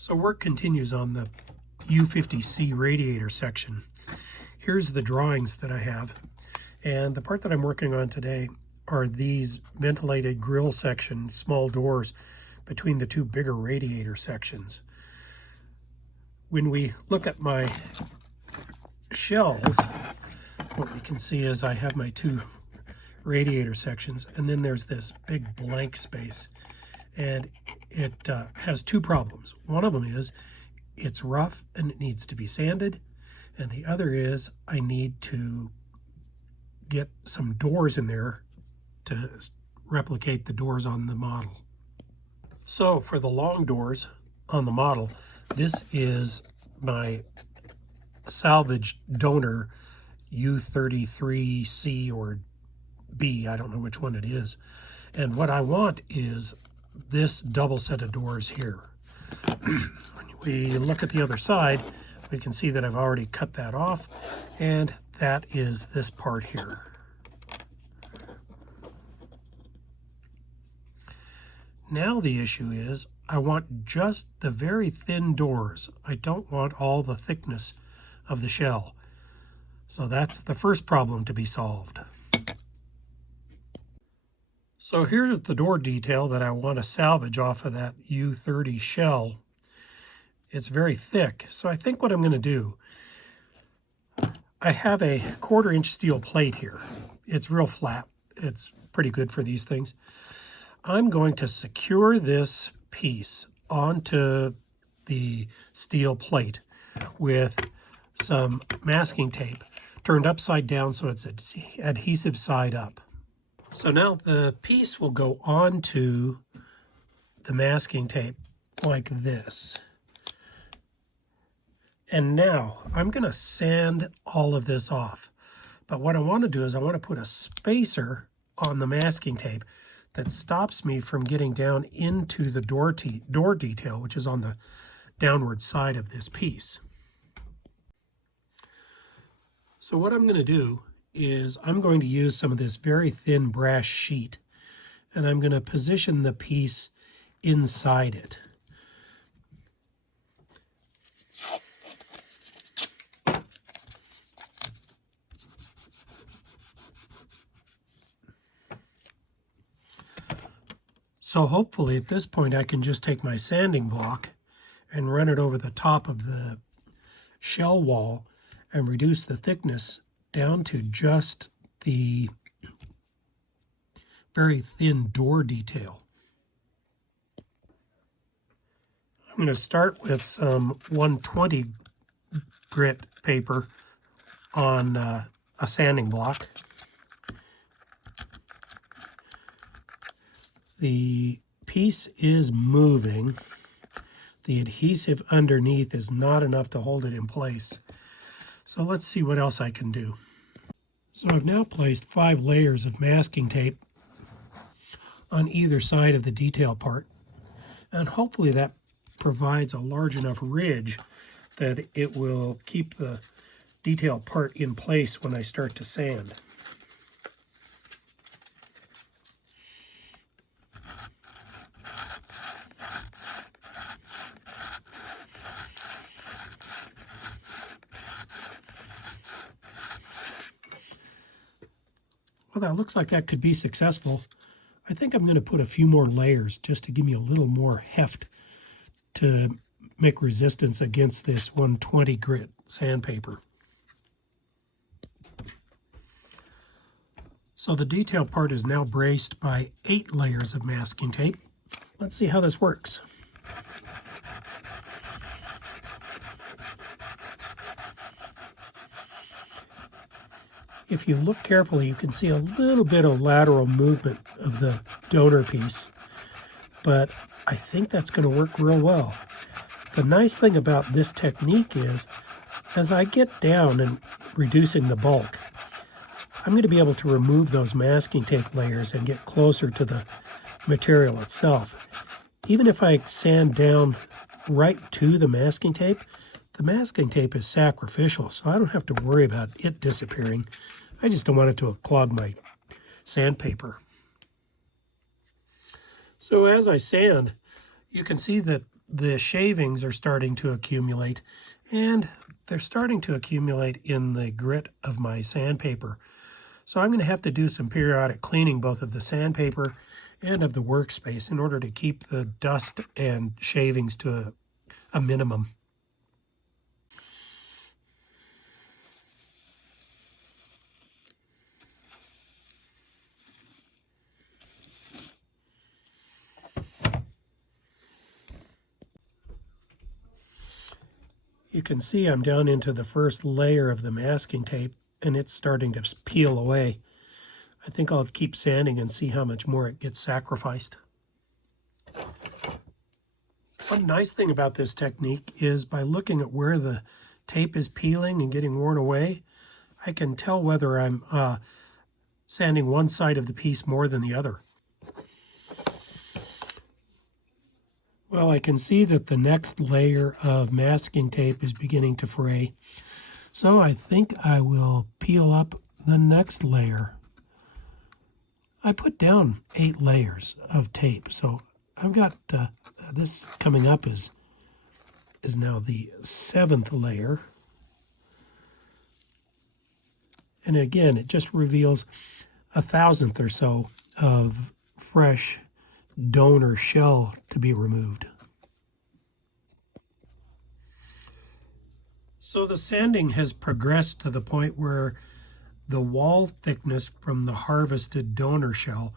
So work continues on the U50C radiator section. Here's the drawings that I have. And the part that I'm working on today are these ventilated grill section, small doors between the two bigger radiator sections. When we look at my shells, what we can see is I have my two radiator sections, and then there's this big blank space. And it has two problems. One of them is it's rough and it needs to be sanded. And the other is I need to get some doors in there to replicate the doors on the model. So for the long doors on the model, this is my salvage donor U50C or B, I don't know which one it is. And what I want is this double set of doors here. When we look at the other side, we can see that I've already cut that off, and that is this part here. Now the issue is I want just the very thin doors. I don't want all the thickness of the shell. So that's the first problem to be solved. So here's the door detail that I want to salvage off of that U30 shell. It's very thick, so I think what I'm going to do, I have a 1/4 inch steel plate here. It's real flat. It's pretty good for these things. I'm going to secure this piece onto the steel plate with some masking tape turned upside down so it's adhesive side up. So now the piece will go onto the masking tape like this. And now I'm going to sand all of this off. But what I want to do is I want to put a spacer on the masking tape that stops me from getting down into the door detail, which is on the downward side of this piece. So what I'm going to do is I'm going to use some of this very thin brass sheet, and I'm going to position the piece inside it. So hopefully at this point I can just take my sanding block and run it over the top of the shell wall and reduce the thickness down to just the very thin door detail. I'm going to start with some 120 grit paper on a sanding block. The piece is moving. The adhesive underneath is not enough to hold it in place. So let's see what else I can do. So I've now placed 5 layers of masking tape on either side of the detail part, and hopefully that provides a large enough ridge that it will keep the detail part in place when I start to sand. Well, that looks like that could be successful. I think I'm going to put a few more layers just to give me a little more heft to make resistance against this 120 grit sandpaper. So the detail part is now braced by 8 layers of masking tape. Let's see how this works. If you look carefully, you can see a little bit of lateral movement of the donor piece, but I think that's going to work real well. The nice thing about this technique is, as I get down and reducing the bulk, I'm going to be able to remove those masking tape layers and get closer to the material itself. Even if I sand down right to the masking tape is sacrificial, so I don't have to worry about it disappearing. I just don't want it to clog my sandpaper. So as I sand, you can see that the shavings are starting to accumulate, and they're starting to accumulate in the grit of my sandpaper. So I'm going to have to do some periodic cleaning both of the sandpaper and of the workspace in order to keep the dust and shavings to a minimum. You can see I'm down into the first layer of the masking tape, and it's starting to peel away. I think I'll keep sanding and see how much more it gets sacrificed. One nice thing about this technique is by looking at where the tape is peeling and getting worn away, I can tell whether I'm sanding one side of the piece more than the other. Well, I can see that the next layer of masking tape is beginning to fray. So I think I will peel up the next layer. I put down 8 layers of tape, so I've got this coming up is now the 7th layer. And again, it just reveals 1,000th or so of fresh donor shell to be removed. So the sanding has progressed to the point where the wall thickness from the harvested donor shell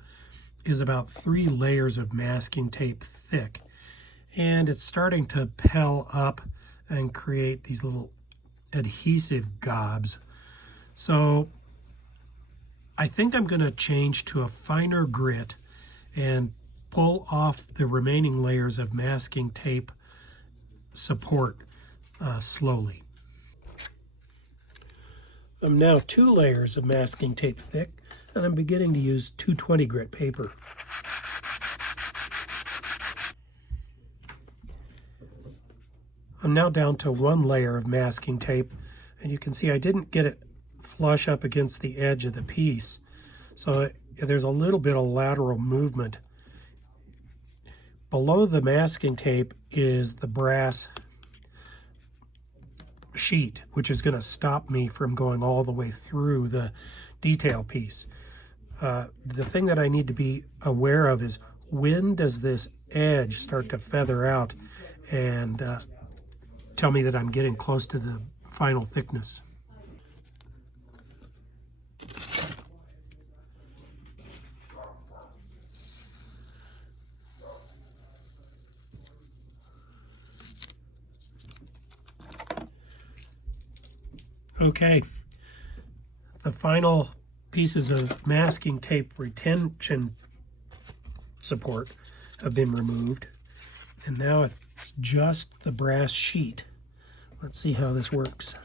is about 3 layers of masking tape thick. And it's starting to pell up and create these little adhesive gobs. So I think I'm going to change to a finer grit and pull off the remaining layers of masking tape support slowly. I'm now 2 layers of masking tape thick, and I'm beginning to use 220 grit paper. I'm now down to 1 layer of masking tape, and you can see I didn't get it flush up against the edge of the piece, so there's a little bit of lateral movement. Below the masking tape is the brass sheet, which is going to stop me from going all the way through the detail piece. The thing that I need to be aware of is when does this edge start to feather out and tell me that I'm getting close to the final thickness. Okay, the final pieces of masking tape retention support have been removed, and now it's just the brass sheet. Let's see how this works.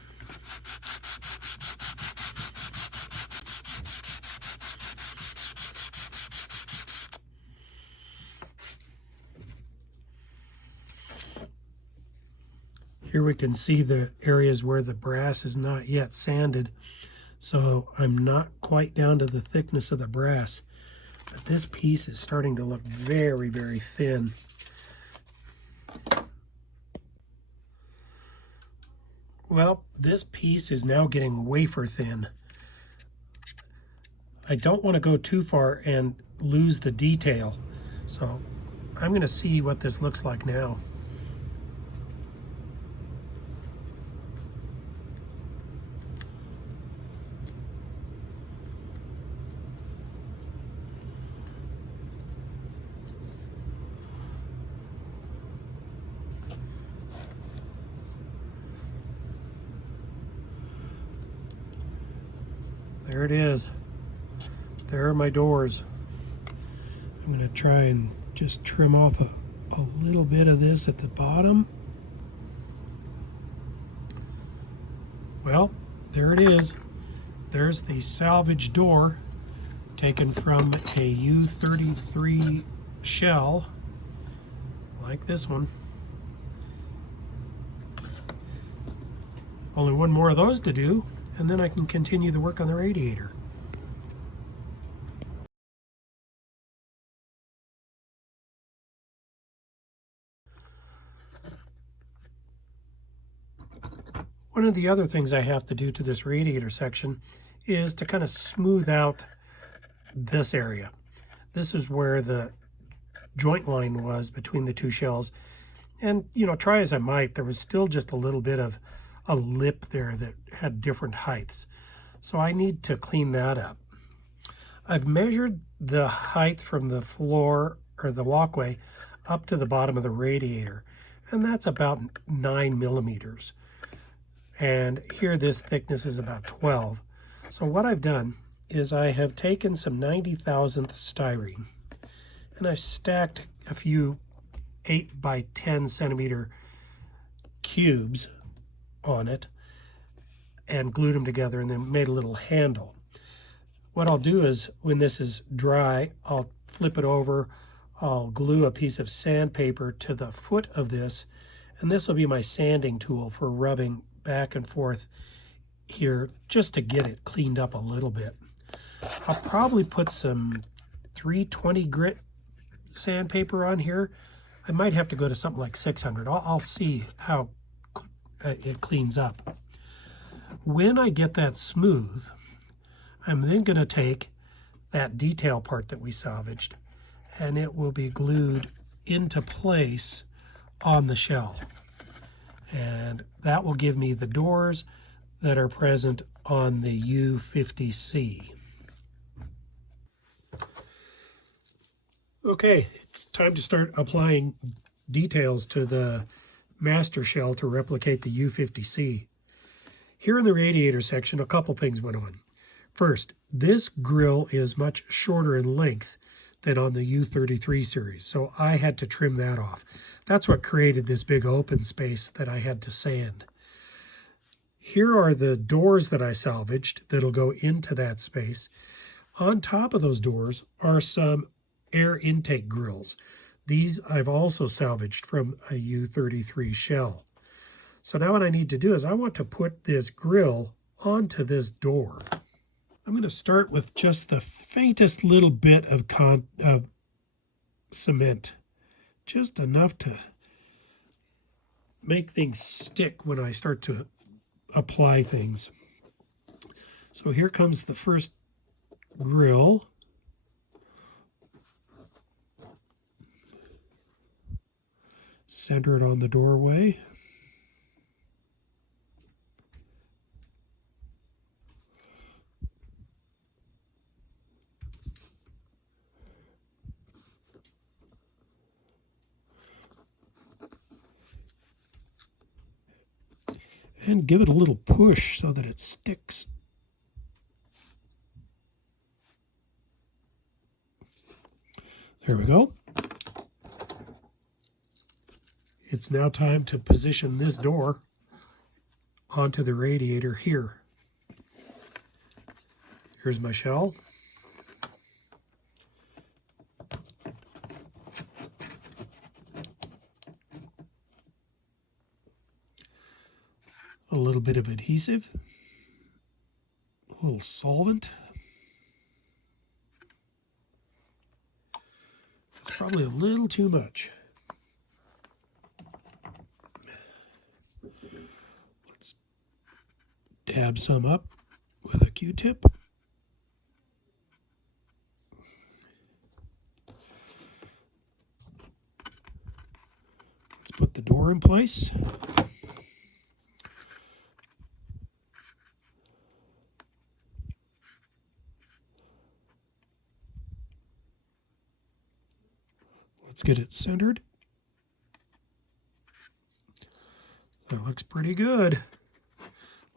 Here we can see the areas where the brass is not yet sanded, so I'm not quite down to the thickness of the brass. But this piece is starting to look very, very thin. Well, this piece is now getting wafer thin. I don't want to go too far and lose the detail, so I'm going to see what this looks like now. There it is. There are my doors. I'm going to try and just trim off a little bit of this at the bottom. Well, there it is. There's the salvage door taken from a U33 shell, like this one. Only 1 more of those to do, and then I can continue the work on the radiator. One of the other things I have to do to this radiator section is to kind of smooth out this area. This is where the joint line was between the two shells. And, you know, try as I might, there was still just a little bit of a lip there that had different heights. So I need to clean that up. I've measured the height from the floor or the walkway up to the bottom of the radiator, and that's about 9 millimeters. And here this thickness is about 12. So what I've done is I have taken some 90,000th styrene and I've stacked a few 8 by 10 centimeter cubes on it and glued them together and then made a little handle. What I'll do is when this is dry, I'll flip it over, I'll glue a piece of sandpaper to the foot of this, and this will be my sanding tool for rubbing back and forth here just to get it cleaned up a little bit. I'll probably put some 320 grit sandpaper on here. I might have to go to something like 600. I'll see how it cleans up. When I get that smooth, I'm then going to take that detail part that we salvaged and it will be glued into place on the shell. And that will give me the doors that are present on the U50C. Okay, it's time to start applying details to the master shell to replicate the U50C. Here in the radiator section, a couple things went on. First, this grill is much shorter in length than on the U33 series, so I had to trim that off. That's what created this big open space that I had to sand. Here are the doors that I salvaged that'll go into that space. On top of those doors are some air intake grills. These I've also salvaged from a U33 shell. So now what I need to do is I want to put this grill onto this door. I'm going to start with just the faintest little bit of cement, just enough to make things stick when I start to apply things. So here comes the first grill. Center it on the doorway. And give it a little push so that it sticks. There we go. It's now time to position this door onto the radiator here. Here's my shell. A little bit of adhesive, a little solvent. It's probably a little too much. Let's dab some up with a Q-tip. Let's put the door in place. Let's get it centered. That looks pretty good.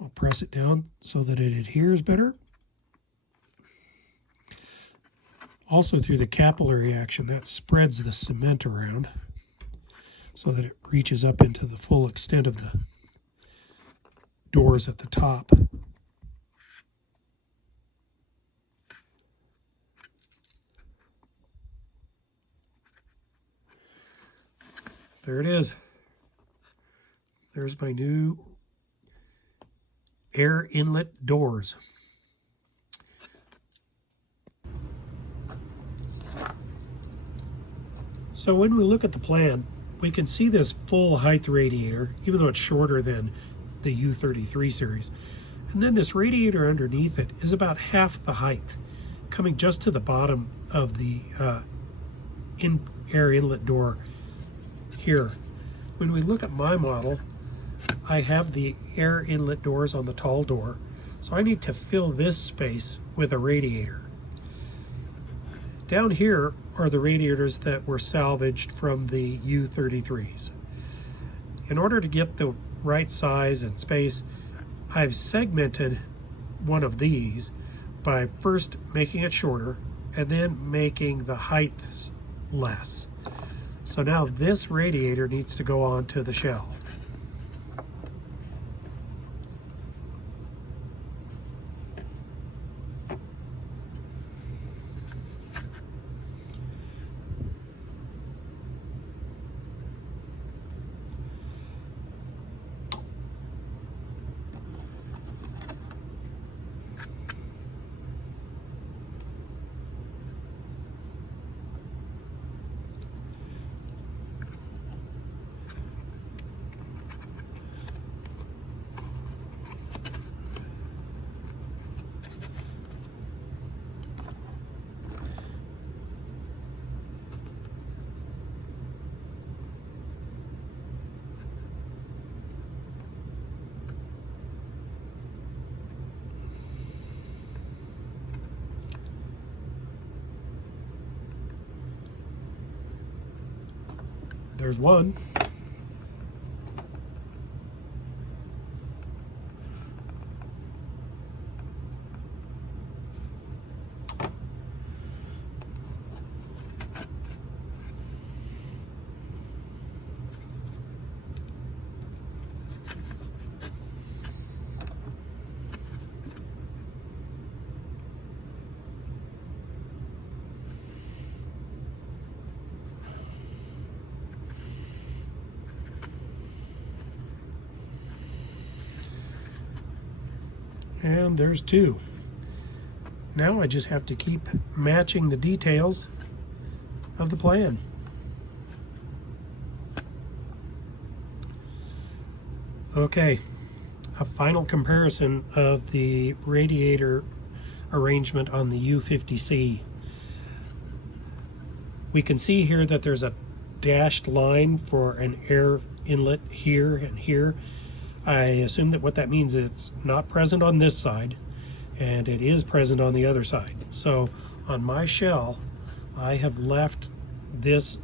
I'll press it down so that it adheres better. Also through the capillary action, that spreads the cement around so that it reaches up into the full extent of the doors at the top. There it is. There's my new air inlet doors. So when we look at the plan, we can see this full height radiator, even though it's shorter than the U33 series. And then this radiator underneath it is about half the height, coming just to the bottom of the air inlet door here. When we look at my model, I have the air inlet doors on the tall door, so I need to fill this space with a radiator. Down here are the radiators that were salvaged from the U33s. In order to get the right size and space, I've segmented one of these by first making it shorter and then making the heights less. So now this radiator needs to go onto the shell. There's one. And there's two. Now I just have to keep matching the details of the plan. Okay, a final comparison of the radiator arrangement on the U50C. We can see here that there's a dashed line for an air inlet here and here. I assume that what that means is it's not present on this side and it is present on the other side. So on my shell, I have left this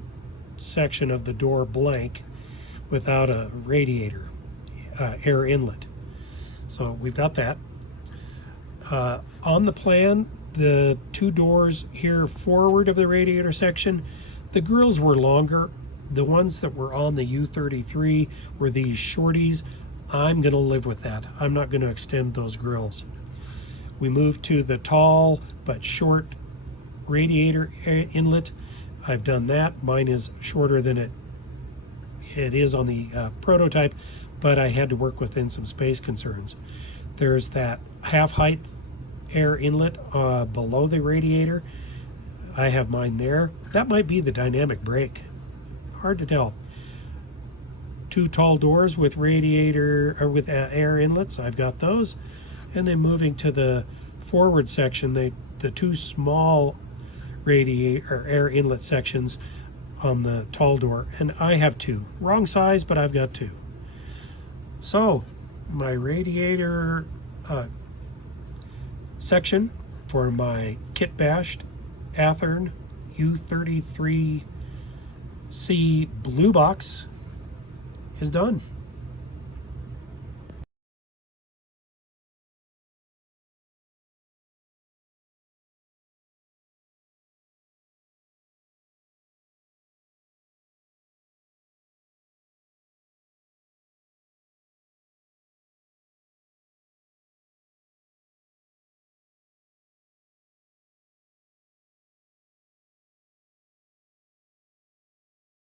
section of the door blank without a radiator, air inlet. So we've got that. On the plan, the two doors here forward of the radiator section, the grills were longer. The ones that were on the U33 were these shorties. I'm going to live with that. I'm not going to extend those grills. We moved to the tall but short radiator inlet. I've done that. Mine is shorter than it is on the prototype, but I had to work within some space concerns. There's that half height air inlet below the radiator. I have mine there. That might be the dynamic brake. Hard to tell. Two tall doors with radiator or with air inlets. I've got those. And then moving to the forward section, the two small radiator or air inlet sections on the tall door, and I have two. Wrong size, but I've got two. So my radiator section for my Kitbash Athearn U33C blue box is done.